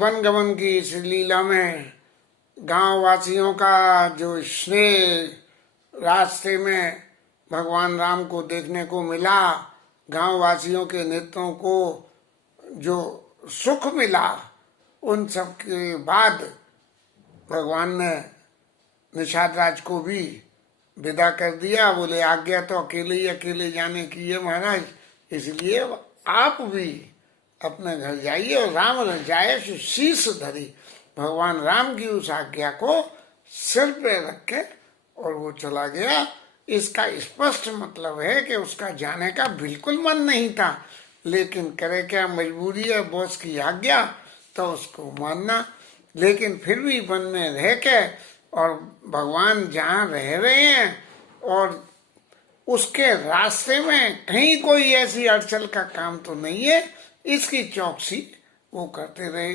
One गमन की इस लीला में गांव वासियों का जो स्नेह रास्ते में भगवान राम को देखने को मिला, गांव वासियों के नेत्रों को जो सुख मिला, उन सब के बाद भगवान ने निषाद राज को भी विदा कर दिया। बोले आज्ञा तो अकेले ही अकेले जाने की है महाराज, इसलिए आप भी अपने घर जाइए। और राम न जाए शीश धरी, भगवान राम की उस आज्ञा को सिर पे रख के और वो चला गया। इसका स्पष्ट मतलब है कि उसका जाने का बिल्कुल मन नहीं था, लेकिन करे क्या, मजबूरी है, बॉस की आज्ञा तो उसको मानना। लेकिन फिर भी वन में रह के और भगवान जहाँ रह रहे हैं और उसके रास्ते में कहीं कोई ऐसी अड़चन का काम तो नहीं है, इसकी चौकसी वो करते रहे।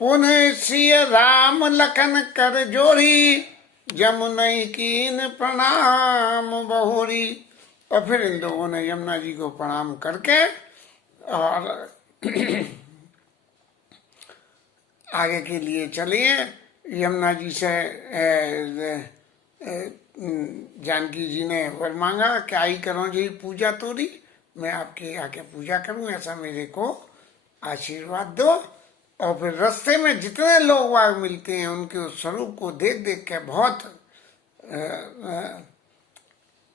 पुनः सिय राम लखन कर जोरी, जमुनई कीन प्रणाम बहुरी। और फिर इन लोगों ने यमुना जी को प्रणाम करके और आगे के लिए चलिए। यमुना जी से जानकी जी ने वर मांगा, क्या ही करो जी पूजा तोरी, मैं आपके आके पूजा करूं, ऐसा मेरे को आशीर्वाद दो। और फिर रास्ते में जितने लोग वाग मिलते हैं उनके उस स्वरूप को देख देख के बहुत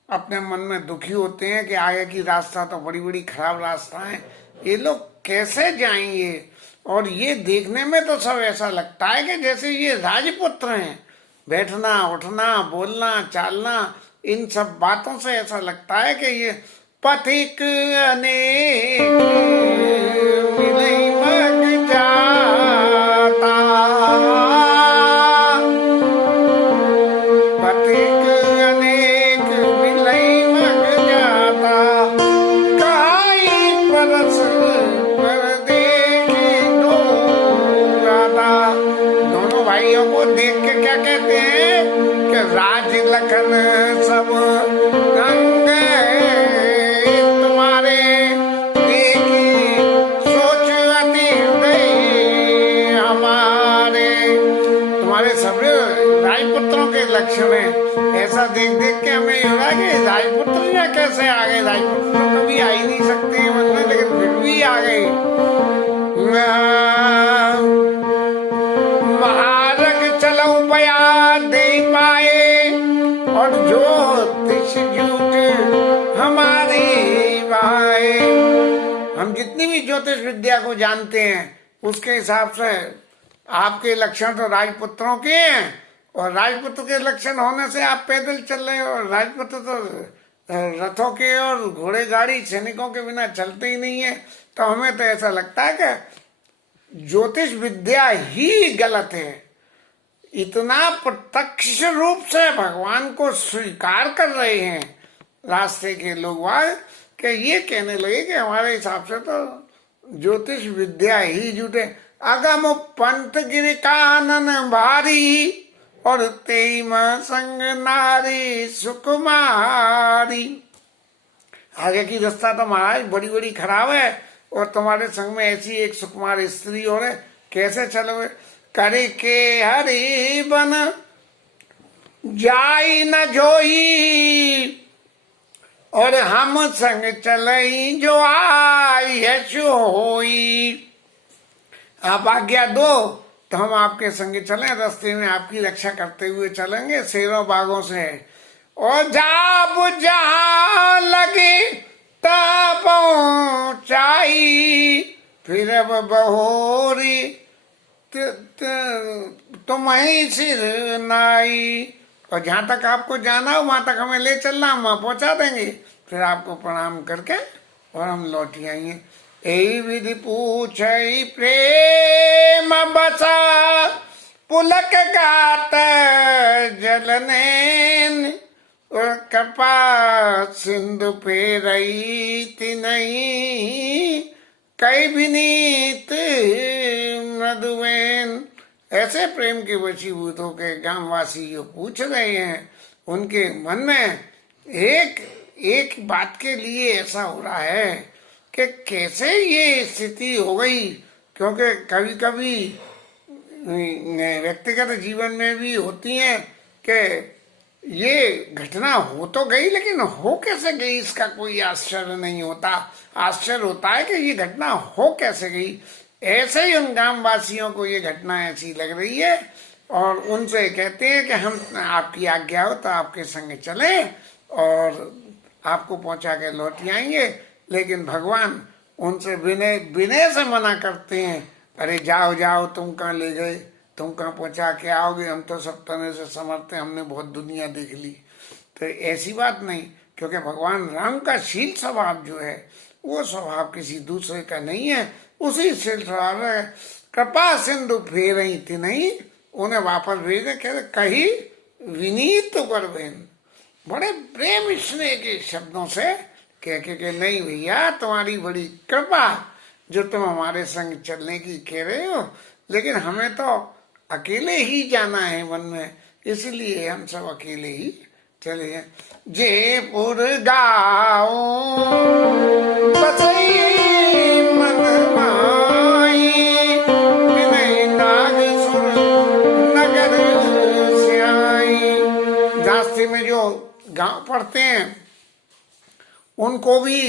अपने मन में दुखी होते हैं कि आगे की रास्ता तो बड़ी बड़ी खराब रास्ता है, ये लोग कैसे जाएंगे। और ये देखने में तो सब ऐसा लगता है कि जैसे ये राजपुत्र हैं, बैठना उठना बोलना चालना इन सब बातों से ऐसा लगता है कि ये पथिक अनेक मिलई मग जाता, पथिक अनेक मिलई मग जाता, काई परस पर देखे दो राधा। दोनों भाइयों को देख के क्या कहते हैं कि राज लखन सब रंग तुम्हारे, देखी सोच अति हृदय हमारे। तुम्हारे सब राजपुत्रों के लक्षण है, ऐसा देख देख के हमें ये हो रहा है कि राजपुत्र या कैसे आ गए। राजपुत्र तो कभी आ ही नहीं सकते हैं मन में, लेकिन फिर भी आ गए। महारग चलो पया दे पाए, और ज्योतिष झूठ हमारी भाई। हम जितनी भी ज्योतिष विद्या को जानते हैं उसके हिसाब से आपके लक्षण तो राजपुत्रों के हैं, और राजपुत्र के लक्षण होने से आप पैदल चल रहे हो। और राजपुत्र तो रथों के और घोड़े गाड़ी सैनिकों के बिना चलते ही नहीं है। तो हमें तो ऐसा लगता है कि ज्योतिष विद्या ही गलत है। इतना प्रत्यक्ष रूप से भगवान को स्वीकार कर रहे हैं रास्ते के लोग वहां, कि ये कहने लगे कि हमारे हिसाब से तो ज्योतिष विद्या ही झूठे। अगम पंथ गिर कानन भारी, और तेईम संग नारी सुकुमारी। आगे की रास्ता तो महाराज बड़ी बड़ी खराब है, और तुम्हारे संग में ऐसी एक सुकुमार स्त्री हो रहे, कैसे चलोगे। करे के हरि बन जाई न जोई, और हम संग चलई जो आई है होई। आप आज्ञा दो तो हम आपके संग चलें, रास्ते में आपकी रक्षा करते हुए चलेंगे शेरों बागों से। और जाब जहां लगे ता पहुंचाई, फिर अब बहोरी तुम्हें सिर नाई। और जहां तक आपको जाना हो वहां तक हमें ले चलना, हम वहां पहुंचा देंगे, फिर आपको प्रणाम करके और हम लौट आएंगे। यही विधि पूछ प्रेम बसा, पुलक गात जलनैन, और कृपा सिंधु फेरई तिनई, कई विनीत मृदुवेन। ऐसे प्रेम के वशीभूत होकर ग्रामवासी जो पूछ रहे हैं, उनके मन में एक बात के लिए ऐसा हो रहा है कि कैसे ये स्थिति हो गई। क्योंकि कभी कभी व्यक्तिगत जीवन में भी होती हैं कि ये घटना हो तो गई, लेकिन हो कैसे गई इसका कोई आश्चर्य नहीं होता। आश्चर्य होता है कि ये घटना हो कैसे गई। ऐसे ही उन गांव वासियों को ये घटना ऐसी लग रही है और उनसे कहते हैं कि हम आपकी आज्ञा हो तो आपके संग चलें और आपको पहुंचा के लौट आएंगे। लेकिन भगवान उनसे विनय विनय से मना करते हैं, अरे जाओ जाओ, तुम कहाँ ले गए, तुम कहाँ पहुंचा के आओगे, हम तो सब तरह से समर्थ हैं, हमने बहुत दुनिया देख ली। तो ऐसी बात नहीं, क्योंकि भगवान राम का शील स्वभाव जो है वो स्वभाव किसी दूसरे का नहीं है, उसी शील स्वभाव है। कृपा सिंधु फेरई थी नहीं, उन्हें वापस भेज दे, कहते कही विनीत पर बहन, बड़े प्रेम स्नेह के शब्दों से कह के नहीं भैया, तुम्हारी बड़ी कृपा जो तुम हमारे संग चलने की कह रहे हो, लेकिन हमें तो अकेले ही जाना है वन में, इसलिए हम सब अकेले ही चले हैं। जयपुर गाओ बसई मन माई, विनय नाग सुर नगर से आई। रास्ते में जो गांव पड़ते हैं उनको भी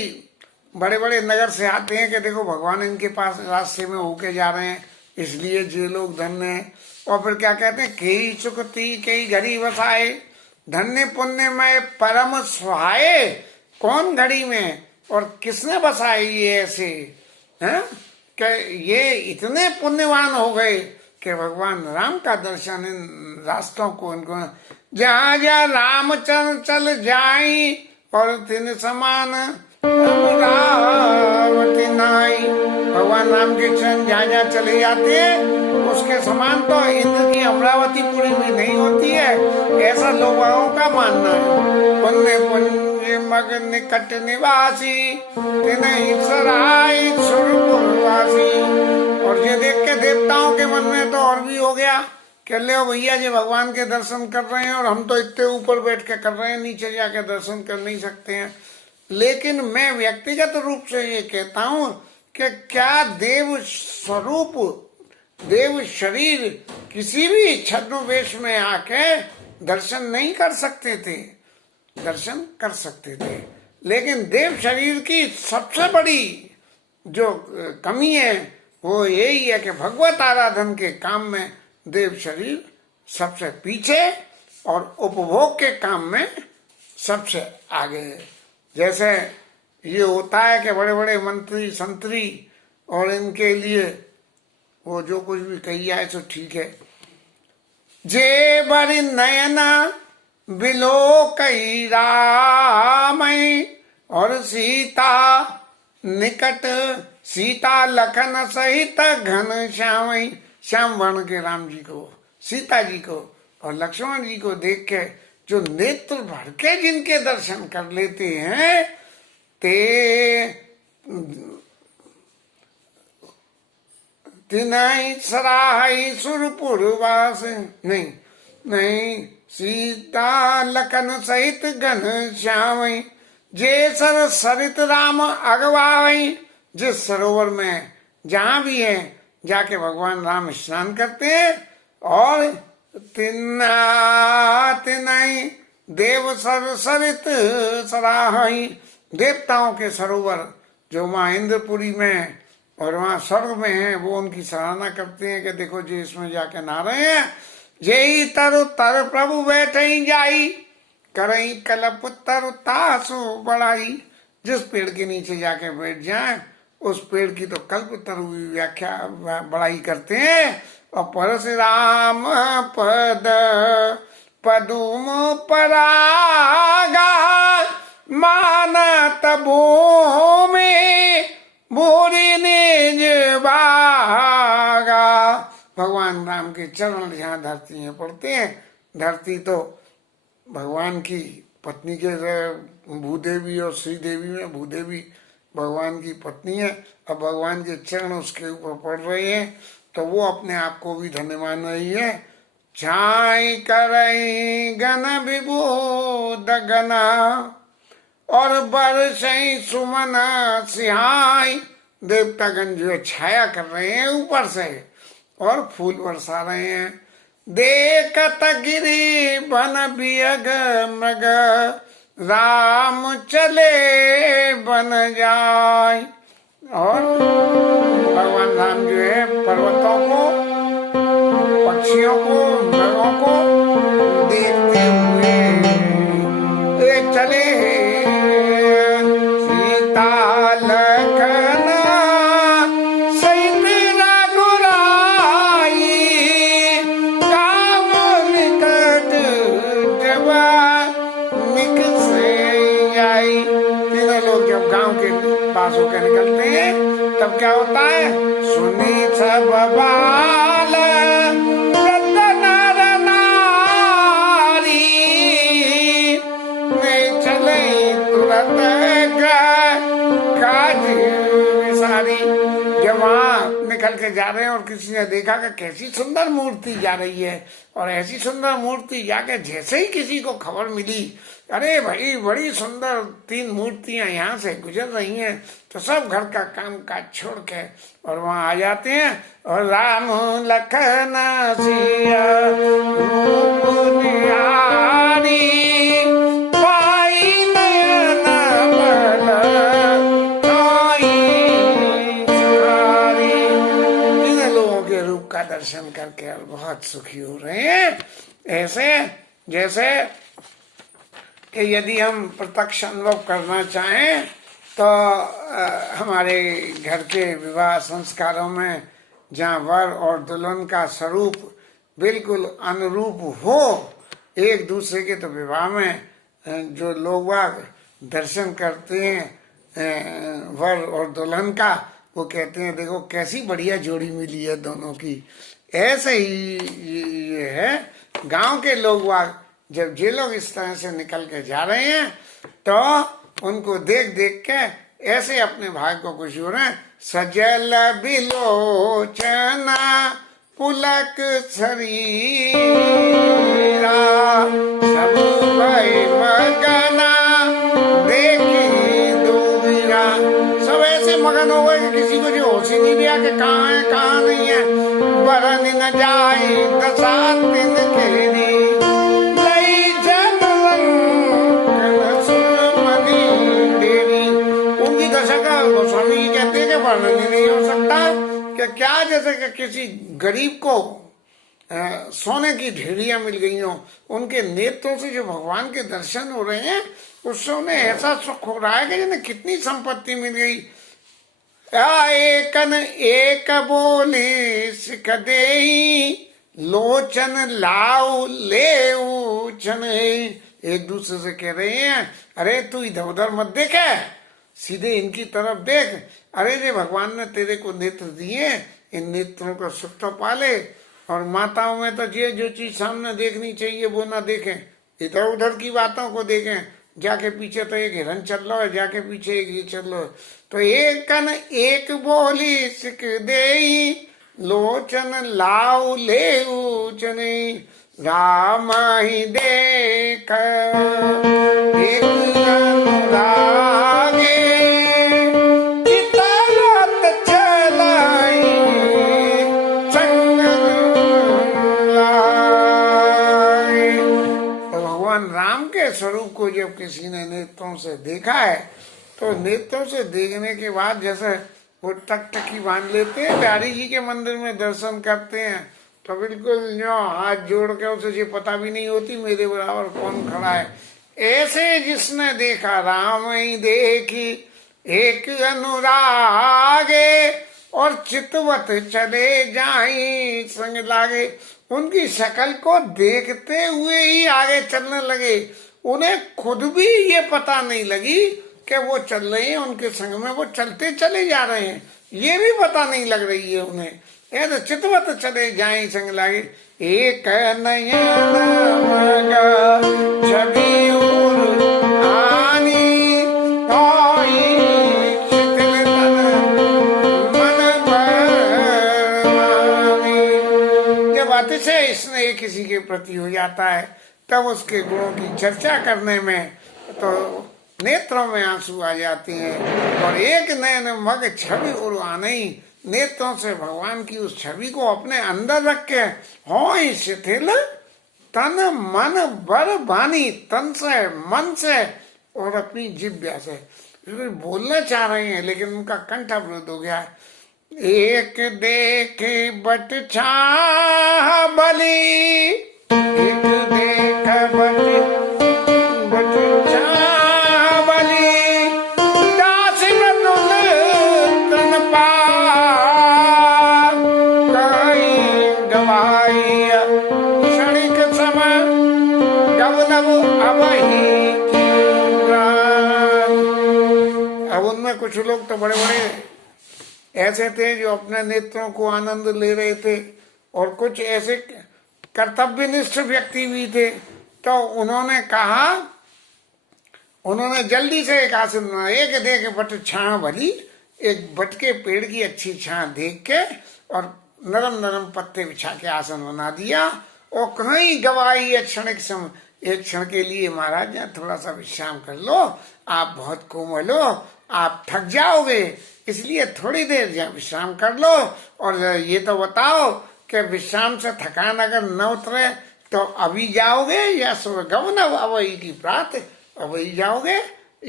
बड़े बड़े नगर से आते हैं कि देखो भगवान इनके पास रास्ते में होके जा रहे हैं, इसलिए जे लोग धन्य हैं। और फिर क्या कहते हैं, कई चुकती कई घड़ी बसाए, धन्य पुण्य में परम सुहाए। कौन घड़ी में और किसने बसाए ये ऐसे हैं कि ये इतने पुण्यवान हो गए कि भगवान राम का दर्शन इन रास्तों को इनको, जहाँ जहाँ रामचंद्र चल जाई और तीन समान अमरावती नाई। भगवान राम के चरण जहाँ जहाँ चले जाते हैं उसके समान तो इंद्र की अमरावती पूरी भी नहीं होती है, ऐसा लोगों का मानना है। पुण्य पुण्य मग निकट निवासी, तिन्हीं सराय सुरपुरवासी। और ये देख के देवताओं के मन में तो और भी हो गया कि ले भैया जी भगवान के दर्शन कर रहे हैं और हम तो इतने ऊपर बैठ के कर रहे हैं, नीचे जाके दर्शन कर नहीं सकते हैं। लेकिन मैं व्यक्तिगत रूप से ये कहता हूं कि क्या देव स्वरूप देव शरीर किसी भी छद्मवेश में आके दर्शन नहीं कर सकते थे? दर्शन कर सकते थे, लेकिन देव शरीर की सबसे बड़ी जो कमी है वो यही है कि भगवत आराधन के काम में देव शरीर सबसे पीछे और उपभोग के काम में सबसे आगे है। जैसे ये होता है कि बड़े बड़े मंत्री संतरी और इनके लिए वो जो कुछ भी कही जाए तो ठीक है। जे बरि नयना बिलो कई राम और सीता निकट, सीता लखन सहित घन श्याम। श्याम वर्ण के राम जी को, सीता जी को और लक्ष्मण जी को देख के जो नेत्र भर के जिनके दर्शन कर लेते हैं ते तिनाई सराय सुरपुरवास। नहीं नहीं, सीता लखन सहित घन श्याम, जे सर सरित राम अगवाई। जिस सरोवर में जहां भी है जाके भगवान राम स्नान करते हैं। और तिनाई देव सर सरित सराहई, देवताओं के सरोवर जो वहां इंद्रपुरी में और वहां स्वर्ग में है वो उनकी सराहना करते हैं कि देखो जी इसमें जाके नहा रहे हैं। जेई तरु तर प्रभु बैठे जाई, करई कलप तरु तासु बढ़ाई। जिस पेड़ के नीचे जाके बैठ जाए उस पेड़ की तो कल्प तरु व्याख्या बड़ाई करते हैं। और परशुराम पद पदुम परागा, मानत भूमि भूरी निज बागा। भगवान राम के चरण जहाँ धरती में पड़ते हैं, धरती तो भगवान की पत्नी के भूदेवी और श्रीदेवी में भूदेवी भगवान की पत्नी है, अब भगवान के चरण उसके ऊपर पड़ रहे हैं तो वो अपने आप को भी धन्य मान रही है। छाई करई गन विबोध गना, और बरसई सुमन सिहाई। देवतागण जो छाया कर रहे हैं ऊपर से और फूल बरसा रहे हैं। देखत गिरी बन बियग मृग, राम चले बन जाय। और भगवान राम जो है पर्वतों को, पक्षियों को, मृगों को देखते हुए चले। सीता लखन सहित रघुराई, गाँव निकट जब निकसे आई। तीनों लोग जब गांव के पास होकर निकलते हैं तब क्या होता है? सुनी सब बाल वृद्ध नर नारी, नहीं चले तुरंत काज विसारी। जब वहां निकल के जा रहे हैं और किसी ने देखा कि कैसी सुंदर मूर्ति जा रही है, और ऐसी सुंदर मूर्ति जाके जैसे ही किसी को खबर मिली, अरे भाई बड़ी सुंदर 3 मूर्तियां यहाँ से गुजर रही हैं, तो सब घर का काम काज छोड़ के और वहां आ जाते हैं। और राम लखन सिया रूप निहारी, पाई नयन बल कोई सुधारी। इन लोगों के रूप का दर्शन करके और बहुत सुखी हो रहे हैं। ऐसे जैसे कि यदि हम प्रत्यक्ष अनुभव करना चाहें तो हमारे घर के विवाह संस्कारों में जहाँ वर और दुल्हन का स्वरूप बिल्कुल अनुरूप हो एक दूसरे के, तो विवाह में जो लोग दर्शन करते हैं वर और दुल्हन का, वो कहते हैं देखो कैसी बढ़िया जोड़ी मिली है दोनों की। ऐसे ही ये है, गांव के लोग जब ये लोग इस तरह से निकल के जा रहे हैं तो उनको देख देख के ऐसे अपने भाई को खुशी हो रहे हैं। सजल बिलोचना पुलक शरीरा, सब भय मगना देखी दूरिया। सब ऐसे मगन हो गए कि किसी को जो होश ही नहीं दिया कि कहाँ है कहाँ नहीं है। बरन न जाए दशा दिन खेरी, गोस्वामी जी कहते हैं कि वर्णन ही नहीं हो सकता कि क्या, जैसे कि किसी गरीब को सोने की ढेरियां मिल गई हो, उनके नेत्रों से जो भगवान के दर्शन हो रहे हैं उससे उन्हें ऐसा सुख हो रहा है कि जिन्हें कितनी संपत्ति मिल गई। एकन एक बोली सिख देई, लोचन लाऊ ले चन। एक दूसरे से कह रहे हैं अरे तू इधर उधर मत देखे, सीधे इनकी तरफ देख। अरे जे भगवान ने तेरे को नेत्र दिए, इन नेत्रों का सुख तो पाले। और माताओं में तो ये जो चीज सामने देखनी चाहिए वो ना देखें, इधर उधर की बातों को देखें। जाके पीछे तो एक हिरन चल रहा है, जाके पीछे एक ये चल रहा है। तो एकन एक बोली सिख देई, लोचन लाऊ ले चने। राम ही देख एक अनुरागे, चितलत चलाई संग लाई। भगवान राम के स्वरूप को जब किसी ने नेत्रों से देखा है तो नेत्रों से देखने के बाद जैसे वो टकटकी बांध लेते हैं, बिहारी जी के मंदिर में दर्शन करते हैं तो बिल्कुल जो हाथ जोड़ के उसे ये पता भी नहीं होती मेरे बराबर कौन खड़ा है। ऐसे जिसने देखा राम ही देखी एक अनुरागे, और चितवत चले जाई संग लागे। उनकी शक्ल को देखते हुए ही आगे चलने लगे। उन्हें खुद भी ये पता नहीं लगी कि वो चल रहे हैं, उनके संग में वो चलते चले जा रहे हैं, ये भी पता नहीं लग रही है उन्हें। ये तो चितवत चले जाए संग लागे। एक नयन मग छवि आनी, शिथिल तन मन बरमानी। जब अतिशय स्नेह किसी के प्रति हो जाता है तब उसके गुणों की चर्चा करने में तो नेत्रों में आंसू आ जाते हैं। और एक नयन मग छवि उर्वानी, नेत्रों से भगवान की उस छवि को अपने अंदर रख के हो शिथिल तन मन बर बानी, तन से मन से और अपनी जिह्वा से बोलना चाह रहे हैं लेकिन उनका कंठ अवरुद्ध हो गया है। एक देखे बट छाह बली, एक देख बट छाह बली, दास मृदुल तन पार, कहीं गवाई क्षणिक समय, गब नब अबही की रात। अब उनमें कुछ लोग तो बड़े बड़े ऐसे थे जो अपने नेत्रों को आनंद ले रहे थे और कुछ ऐसे कर्तव्यनिष्ठ व्यक्ति भी थे। तो उन्होंने कहा, उन्होंने जल्दी से एक आसन बनाया, एक देख बट छां भली, एक बट के पेड़ की अच्छी छां देख के और नरम नरम पत्ते बिछा के आसन बना दिया और कहीं गवाई है क्षणिक समय, एक क्षण के लिए महाराज यहाँ थोड़ा सा विश्राम कर लो, आप बहुत कोमल हो, आप थक जाओगे, इसलिए थोड़ी देर यहाँ विश्राम कर लो। और ये तो बताओ कि विश्राम से थकान अगर न उतरे तो अभी जाओगे या सुबह गवना अवई की प्रात अवई जाओगे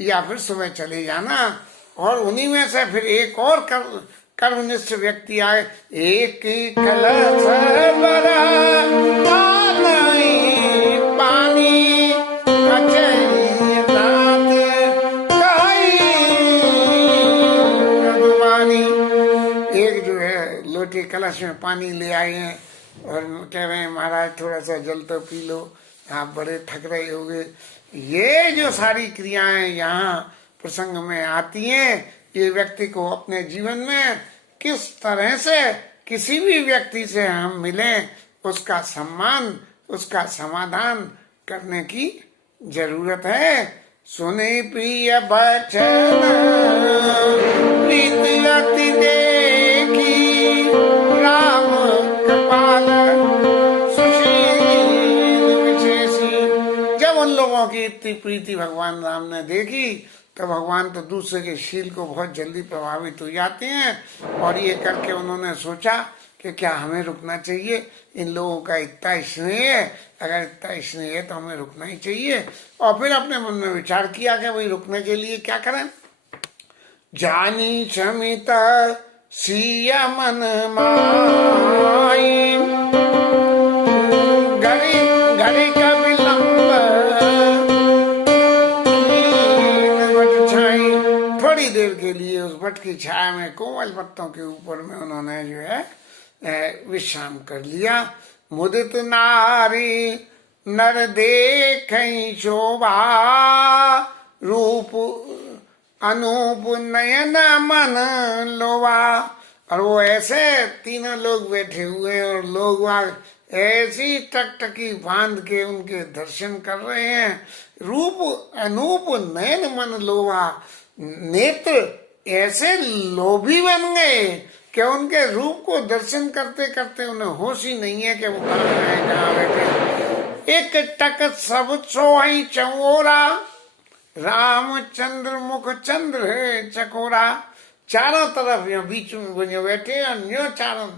या फिर सुबह चले जाना। और उन्हीं में से फिर एक और कर्मनिष्ठ व्यक्ति आए, एक कलश भरा पानी अजय नाथ कहीं, एक जो है लोटे कलश में पानी ले आए हैं और कह रहे हैं महाराज थोड़ा सा जल तो पी लो, आप बड़े थक रहे होगे। ये जो सारी क्रियाएं यहाँ प्रसंग में आती हैं, ये व्यक्ति को अपने जीवन में किस तरह से किसी भी व्यक्ति से हम मिलें उसका सम्मान, उसका समाधान करने की जरूरत है। सुने प्रिय बचन प्रीति अति देखी, राम कृपाल सुशील विशेषी। जब उन लोगों की इतनी प्रीति भगवान राम ने देखी तो भगवान तो दूसरे के शील को बहुत जल्दी प्रभावित हो जाते हैं। और ये करके उन्होंने सोचा कि क्या हमें रुकना चाहिए, इन लोगों का इतना स्नेह है, अगर इतना स्नेह है तो हमें रुकना ही चाहिए। और फिर अपने मन में विचार किया कि भाई रुकने के लिए क्या करें। जानी समित सिया मन माई, घड़ी घड़ी का विलंब छाई। थोड़ी देर के लिए उस बट की छाया में कोमल पत्तों के ऊपर में उन्होंने जो है विश्राम कर लिया। मुदित नारी नर देखई शोभा, रूप अनूप नयन मन लोभा। और वो ऐसे तीनों लोग बैठे हुए और लोग वहां ऐसी टकटकी बांध के उनके दर्शन कर रहे हैं। रूप अनूप नयन मन लोभा, नेत्र ऐसे लोभी बन गए कि उनके रूप को दर्शन करते करते उन्हें होश ही नहीं है कि वो कहाँ है कहाँ बैठे। एक टक सब सोई चौरा, रामचंद्र मुख चंद्र है चकोरा। चारों तरफ यहाँ बीच में बैठे और चारों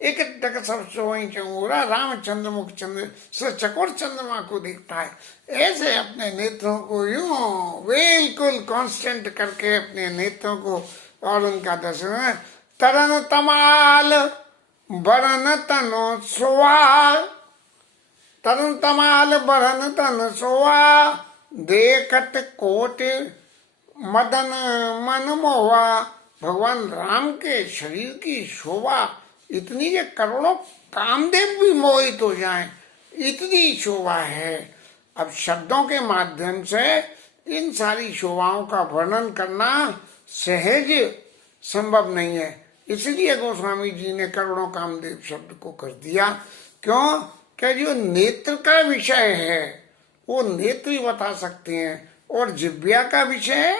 एक टक सब सोई चौरा, रामचंद्र मुख चंद्र से चकोर चंद्रमा को देखता है। ऐसे अपने नेत्रों को यूं बिल्कुल कांस्टेंट करके अपने नेत्रों को और उनका दर्शन। तरन तमाल बरन तनो सोआ, तरन तमाल बरन तन सोआ, देखत कोट मदन मन मोहा। भगवान राम के शरीर की शोभा इतनी कि करोड़ों कामदेव भी मोहित हो जाएं, इतनी शोभा है। अब शब्दों के माध्यम से इन सारी शोभाओं का वर्णन करना सहज संभव नहीं है, इसलिए गोस्वामी जी ने करोड़ों कामदेव शब्द को कर दिया। क्यों? क्या जो नेत्र का विषय है वो नेत्र ही बता सकते हैं, और जिव्या का विषय है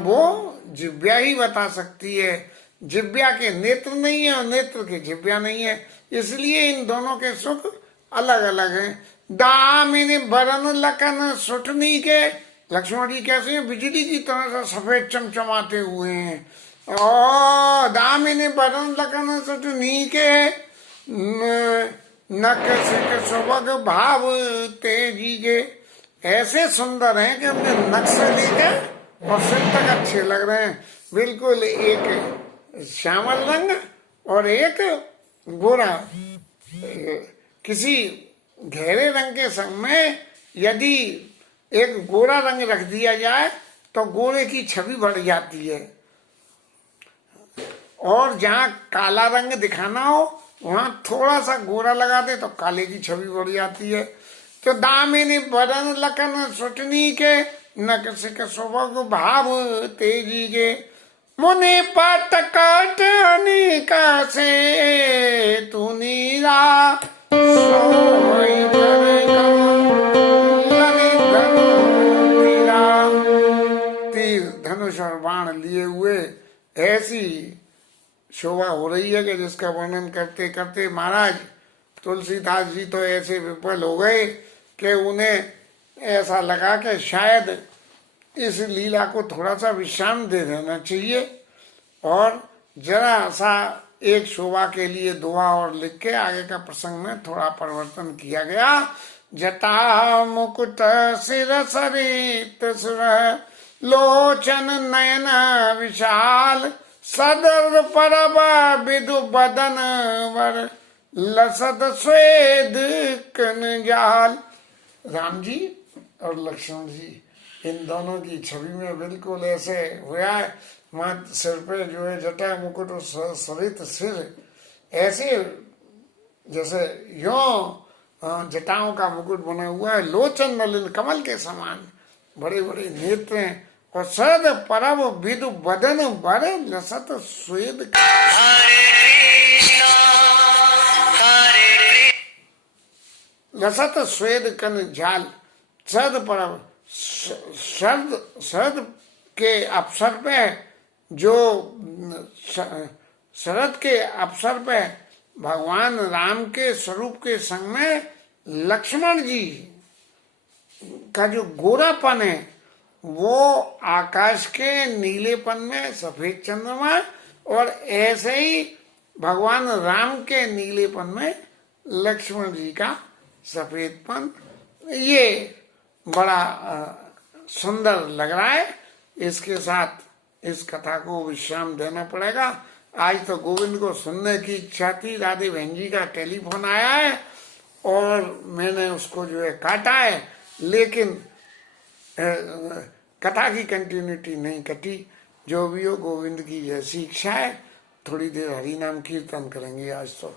वो जिव्या ही बता सकती है। जिव्या के नेत्र नहीं है और नेत्र के जिव्या नहीं है, इसलिए इन दोनों के सुख अलग अलग हैं। दामिनी बरन लखन सुठनी के, लक्ष्मण जी कैसे हैं? बिजली की तरह से सफेद चमचमाते हुए हैं। ओ दामिनी बदन लखन सुटनी के नक सिक सुबग भाव तेजी के। ऐसे सुंदर हैं कि उनके नक से लेकर और सिर तक अच्छे लग रहे हैं। बिल्कुल एक श्यामल रंग और एक गोरा। किसी गहरे रंग के संग में यदि एक गोरा रंग रख दिया जाए तो गोरे की छवि बढ़ जाती है, और जहाँ काला रंग दिखाना हो वहां थोड़ा सा गोरा लगा दे तो काले की छवि बढ़ जाती है। तो दामिनी बदन लखन सुटनी के नक सिक सुबग भाव तेजी के। मुनि पट कट अनिका से तू नीरा सोई करे तीर धनुष और बाण लिए हुए ऐसी शोभा हो रही है कि जिसका वर्णन करते करते महाराज तुलसीदास जी तो ऐसे विफल हो गए कि उन्हें ऐसा लगा कि शायद इस लीला को थोड़ा सा विश्राम दे देना चाहिए, और जरा सा एक शोभा के लिए दुआ और लिख के आगे का प्रसंग में थोड़ा परिवर्तन किया गया। जटा मुकुट सिर सरित सुर लोचन नयन विशाल सदर परब विदु बदन वर लसद स्वेद कन जाल। राम जी और लक्ष्मण जी इन दोनों की छवि में बिल्कुल ऐसे हुआ है। वहां सिर पे जो है जटा मुकुट और सरित सिर, ऐसे जैसे यो जटाओं का मुकुट बना हुआ है। लोचन नलिन कमल के समान बड़े बड़े नेत्र हैं, और सद परब विदु बदन वर लसत स्वेद। लसत स्वेद कन जाल। शरद परब, शरद के अवसर पे जो शरद के अवसर पे भगवान राम के स्वरूप के संग में लक्ष्मण जी का जो गोरापन है वो आकाश के नीलेपन में सफेद चंद्रमा, और ऐसे ही भगवान राम के नीलेपन में लक्ष्मण जी का सफेदपन, ये बड़ा सुंदर लग रहा है। इसके साथ इस कथा को विश्राम देना पड़ेगा। आज तो गोविंद को सुनने की इच्छा थी, राधे बहन जी का टेलीफोन आया है और मैंने उसको जो है काटा है, लेकिन कथा की कंटिन्यूटी नहीं कटी। जो भी हो गोविंद की जैसी इच्छा है। थोड़ी देर हरि नाम कीर्तन करेंगे आज तो।